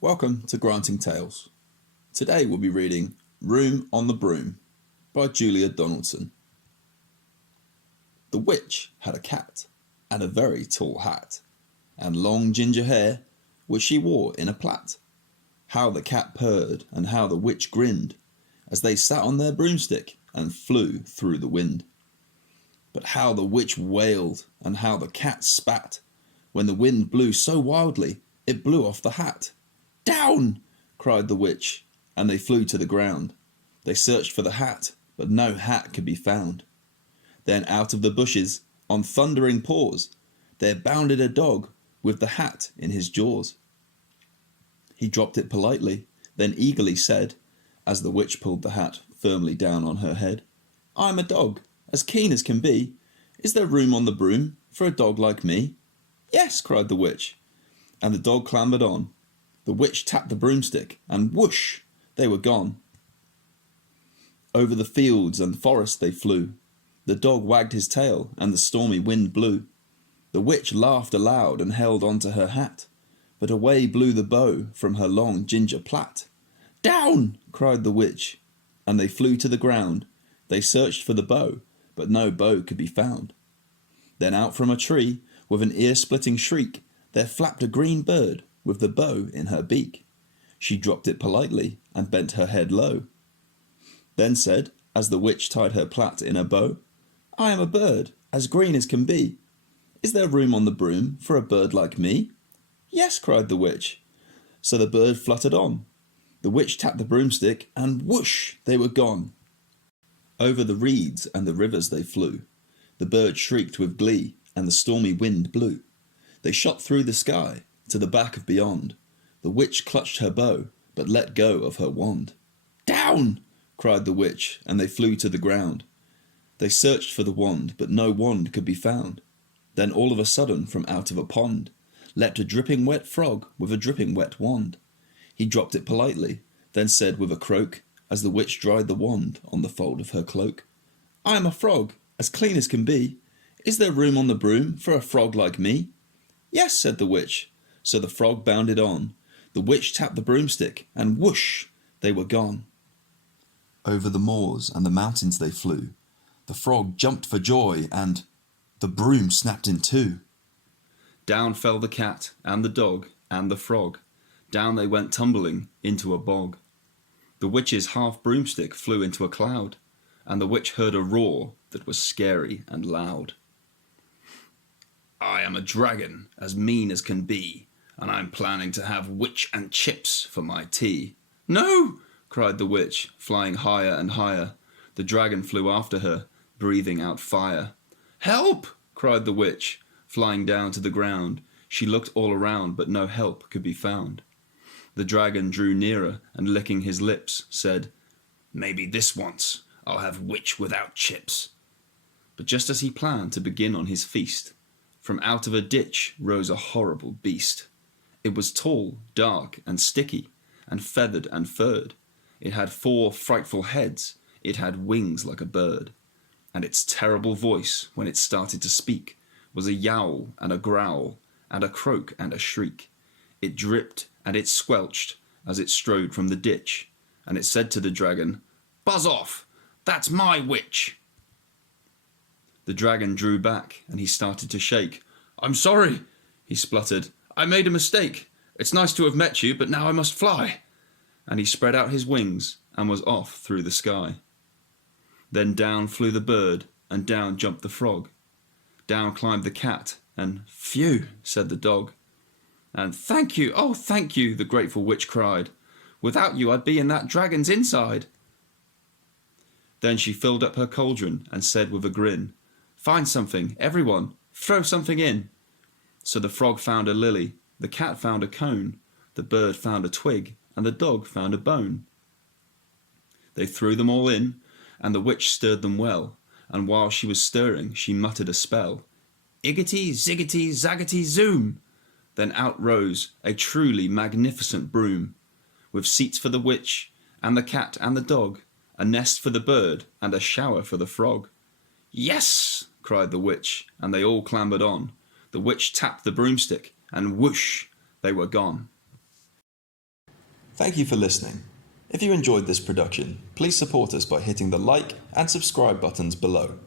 Welcome to Granting Tales. Today we'll be reading Room on the Broom by Julia Donaldson. The witch had a cat and a very tall hat and long ginger hair which she wore in a plait. How the cat purred and how the witch grinned as they sat on their broomstick and flew through the wind. But how the witch wailed and how the cat spat when the wind blew so wildly it blew off the hat. "Down!" cried the witch, and they flew to the ground. They searched for the hat, but no hat could be found. Then out of the bushes, on thundering paws, there bounded a dog with the hat in his jaws. He dropped it politely, then eagerly said, as the witch pulled the hat firmly down on her head, "I'm a dog, as keen as can be. Is there room on the broom for a dog like me?" "Yes," cried the witch, and the dog clambered on. The witch tapped the broomstick, and whoosh, they were gone. Over the fields and forest they flew. The dog wagged his tail, and the stormy wind blew. The witch laughed aloud and held on to her hat, but away blew the bow from her long ginger plait. "Down!" cried the witch, and they flew to the ground. They searched for the bow, but no bow could be found. Then out from a tree, with an ear-splitting shriek, there flapped a green bird with the bow in her beak. She dropped it politely and bent her head low. Then said, as the witch tied her plait in a bow, "I am a bird, as green as can be. Is there room on the broom for a bird like me?" "Yes," cried the witch. So the bird fluttered on. The witch tapped the broomstick, and whoosh, they were gone. Over the reeds and the rivers they flew. The bird shrieked with glee, and the stormy wind blew. They shot through the sky to the back of beyond. The witch clutched her bow, but let go of her wand. "Down!" cried the witch, and they flew to the ground. They searched for the wand, but no wand could be found. Then all of a sudden, from out of a pond, leapt a dripping wet frog with a dripping wet wand. He dropped it politely, then said with a croak, as the witch dried the wand on the fold of her cloak, "I am a frog, as clean as can be. Is there room on the broom for a frog like me?" "Yes," said the witch. So the frog bounded on. The witch tapped the broomstick, and whoosh, they were gone. Over the moors and the mountains they flew. The frog jumped for joy, and the broom snapped in two. Down fell the cat, and the dog, and the frog. Down they went tumbling into a bog. The witch's half broomstick flew into a cloud, and the witch heard a roar that was scary and loud. "I am a dragon, as mean as can be, and I'm planning to have witch and chips for my tea." "No!" cried the witch, flying higher and higher. The dragon flew after her, breathing out fire. "Help!" cried the witch, flying down to the ground. She looked all around, but no help could be found. The dragon drew nearer, and licking his lips, said, "Maybe this once I'll have witch without chips." But just as he planned to begin on his feast, from out of a ditch rose a horrible beast. It was tall, dark, and sticky, and feathered and furred. It had 4 frightful heads. It had wings like a bird. And its terrible voice, when it started to speak, was a yowl and a growl, and a croak and a shriek. It dripped and it squelched as it strode from the ditch, and it said to the dragon, "Buzz off! That's my witch!" The dragon drew back, and he started to shake. "I'm sorry," he spluttered. "I made a mistake. It's nice to have met you, but now I must fly." And he spread out his wings and was off through the sky. Then down flew the bird, and down jumped the frog. Down climbed the cat, and "Phew," said the dog. And "Thank you, oh thank you," the grateful witch cried. "Without you I'd be in that dragon's inside." Then she filled up her cauldron and said with a grin, "Find something, everyone, throw something in." So the frog found a lily, the cat found a cone, the bird found a twig, and the dog found a bone. They threw them all in, and the witch stirred them well, and while she was stirring she muttered a spell. "Iggity, ziggity, zaggity, zoom!" Then out rose a truly magnificent broom, with seats for the witch, and the cat and the dog, a nest for the bird, and a shower for the frog. "Yes!" cried the witch, and they all clambered on. The witch tapped the broomstick, and whoosh, they were gone. Thank you for listening. If you enjoyed this production, please support us by hitting the like and subscribe buttons below.